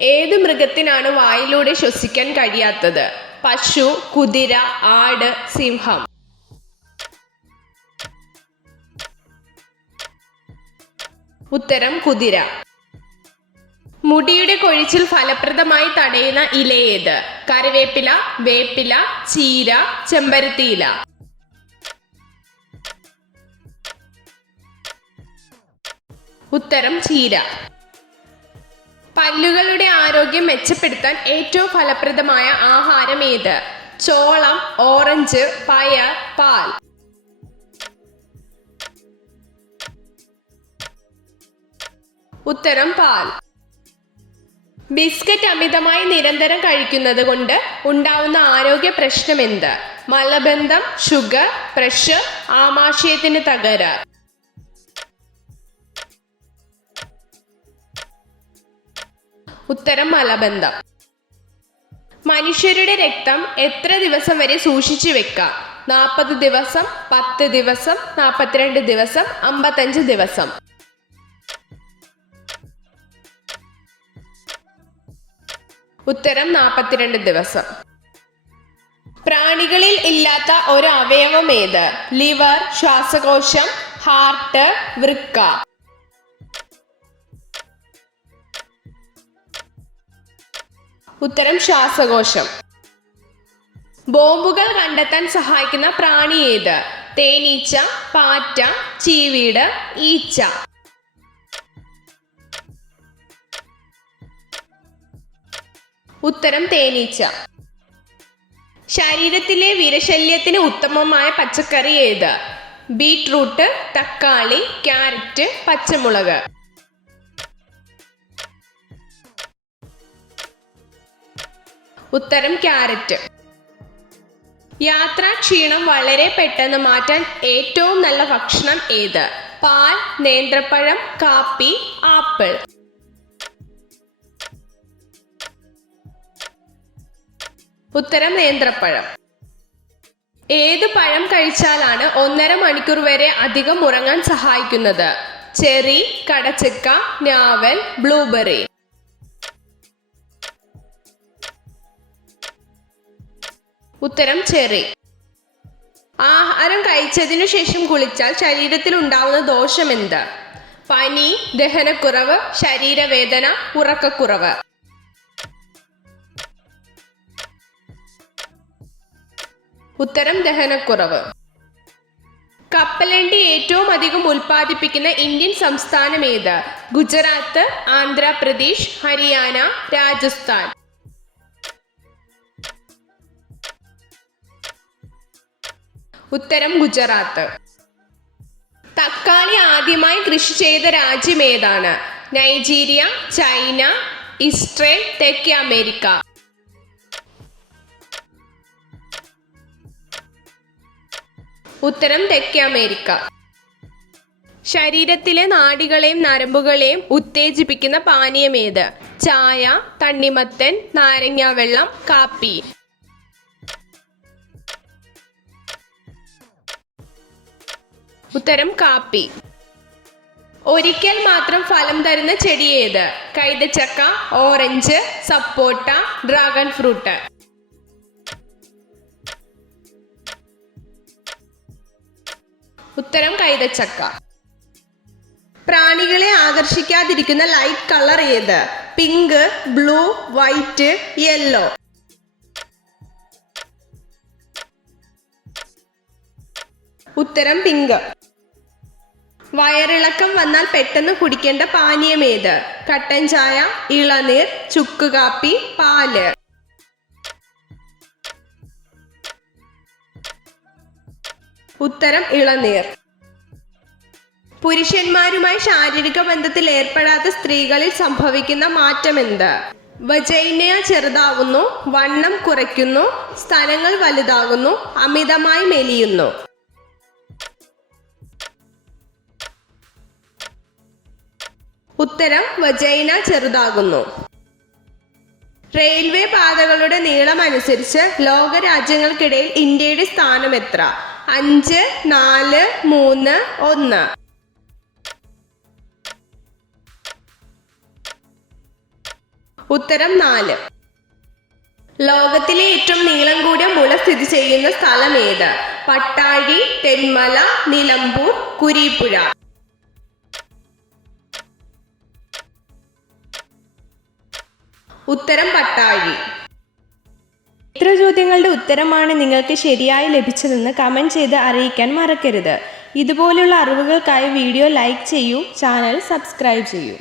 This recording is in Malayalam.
ഏത് മൃഗത്തിനാണ് വായിലൂടെ ശ്വസിക്കാൻ കഴിയാത്തത്? പശു, കുതിര, ആട്, സിംഹം. ഉത്തരം കുതിര. മുടിയുടെ കൊഴിച്ചിൽ ഫലപ്രദമായി തടയുന്ന ഇല ഏത്? കറിവേപ്പില, വേപ്പില, ചീര, ചെമ്പരത്തിയില. ഉത്തരം ചീര. പല്ലുകളുടെ ആരോഗ്യം മെച്ചപ്പെടുത്താൻ ഏറ്റവും ഫലപ്രദമായ ആഹാരം ഏത്? ചോളം, ഓറഞ്ച്, പയർ, പാൽ. ഉത്തരം പാൽ. ബിസ്ക്കറ്റ് അമിതമായി നിരന്തരം കഴിക്കുന്നത് കൊണ്ട് ഉണ്ടാവുന്ന ആരോഗ്യ പ്രശ്നം എന്ത്? മലബന്ധം, ഷുഗർ, പ്രഷർ, ആമാശയത്തിന് തകരാർ. ഉത്തരം മലബന്ധം. മനുഷ്യരുടെ രക്തം എത്ര ദിവസം വരെ സൂക്ഷിച്ചു വെക്കാം? 40 ദിവസം, 10 ദിവസം, 42 ദിവസം, 55 ദിവസം. ഉത്തരം 42 ദിവസം. പ്രാണികളിൽ ഇല്ലാത്ത ഒരു അവയവം ഏത്? ലിവർ, ശ്വാസകോശം, ഹാർട്ട്, വൃക്ക. ഉത്തരം ശ്വാസകോശം. ബോംബുകൾ കണ്ടെത്താൻ സഹായിക്കുന്ന പ്രാണി ഏത്? തേനീച്ച, പാറ്റ, ചീവീട്, ഈച്ച. ഉത്തരം തേനീച്ച. ശരീരത്തിലെ വിരശല്യത്തിന് ഉത്തമമായ പച്ചക്കറി ഏത്? ബീട്രൂട്ട്, തക്കാളി, ക്യാരറ്റ്, പച്ചമുളക്. ഉത്തരം ക്യാരറ്റ്. യാത്രാക്ഷീണം വളരെ പെട്ടെന്ന് മാറ്റാൻ ഏറ്റവും നല്ല ഭക്ഷണം ഏത്? പാൽ, നേന്ത്രപ്പഴം, കാപ്പി, ആപ്പിൾ. ഉത്തരം നേന്ത്രപ്പഴം. ഏത് പഴം കഴിച്ചാലാണ് 1.5 മണിക്കൂർ വരെ അധികം ഉറങ്ങാൻ സഹായിക്കുന്നത്? ചെറി, കടച്ചക്ക, ഞാവൽ, ബ്ലൂബെറി. ഉത്തരം ചെറി. ആഹാരം കഴിച്ചതിനു ശേഷം കുളിച്ചാൽ ശരീരത്തിൽ ഉണ്ടാവുന്ന ദോഷം എന്ത്? പനി, ദഹനക്കുറവ്, ശരീരവേദന, ഉറക്കക്കുറവ്. ഉത്തരം ദഹനക്കുറവ്. കപ്പലണ്ടി ഏറ്റവും അധികം ഉൽപ്പാദിപ്പിക്കുന്ന ഇന്ത്യൻ സംസ്ഥാനം ഏത്? ഗുജറാത്ത്, ആന്ധ്രാപ്രദേശ്, ഹരിയാന, രാജസ്ഥാൻ. ഉത്തരം ഗുജറാത്ത്. തക്കാളി ആദ്യമായി കൃഷി ചെയ്ത രാജ്യം ഏതാണ്? നൈജീരിയ, ചൈന, ഇസ്രയേൽ, തെക്കേ അമേരിക്ക. ഉത്തരം തെക്കേ അമേരിക്ക. ശരീരത്തിലെ നാഡികളെയും നരമ്പുകളെയും ഉത്തേജിപ്പിക്കുന്ന പാനീയം ഏത്? ചായ, തണ്ണിമത്തൻ, നാരങ്ങാവെള്ളം, കാപ്പി. ഉത്തരം കാപ്പി. ഒരിക്കൽ മാത്രം ഫലം തരുന്ന ചെടി ഏത്? കൈതച്ചക്ക, ഓറഞ്ച്, സപ്പോട്ട, ഡ്രാഗൺ ഫ്രൂട്ട്. ഉത്തരം കൈതച്ചക്ക. പ്രാണികളെ ആകർഷിക്കാതിരിക്കുന്ന ലൈറ്റ് കളർ ഏത്? Pink, blue, white, yellow. ഉത്തരം പിങ്ക്. വയറിളക്കം വന്നാൽ പെട്ടെന്ന് കുടിക്കേണ്ട പാനീയം ഏത്? കട്ടൻ ചായ, ഇളനീർ, ചുക്ക് കാപ്പി, പാല്. ഉത്തരം ഇളനീർ. പുരുഷന്മാരുമായി ശാരീരിക ബന്ധത്തിൽ ഏർപ്പെടാത്ത സ്ത്രീകളിൽ സംഭവിക്കുന്ന മാറ്റം എന്ത്? വജൈന ചെറുതാവുന്നു, വണ്ണം കുറയ്ക്കുന്നു, സ്തനങ്ങൾ വലുതാകുന്നു, അമിതമായി മെലിയുന്നു. ഉത്തരം വജൈന ചെറുതാകുന്നു. റെയിൽവേ പാതകളുടെ നീളം അനുസരിച്ച് ലോകരാജ്യങ്ങൾക്കിടയിൽ ഇന്ത്യയുടെ സ്ഥാനം എത്ര? 5, 4, 3, 1. ഉത്തരം 4. ലോകത്തിലെ ഏറ്റവും നീളം കൂടിയ മുള സ്ഥിതി ചെയ്യുന്ന സ്ഥലം ഏത്? പട്ടാഴി, തെന്മല, നിലമ്പൂർ, കുരീപ്പുഴ. ഉത്തരം പട്ടാഴി. എത്ര ചോദ്യങ്ങളുടെ ഉത്തരമാണ് നിങ്ങൾക്ക് ശരിയായി ലഭിച്ചതെന്ന് കമൻറ്റ് ചെയ്ത് അറിയിക്കാൻ മറക്കരുത്. ഇതുപോലുള്ള അറിവുകൾക്കായി വീഡിയോ ലൈക്ക് ചെയ്യൂ, ചാനൽ സബ്സ്ക്രൈബ് ചെയ്യൂ.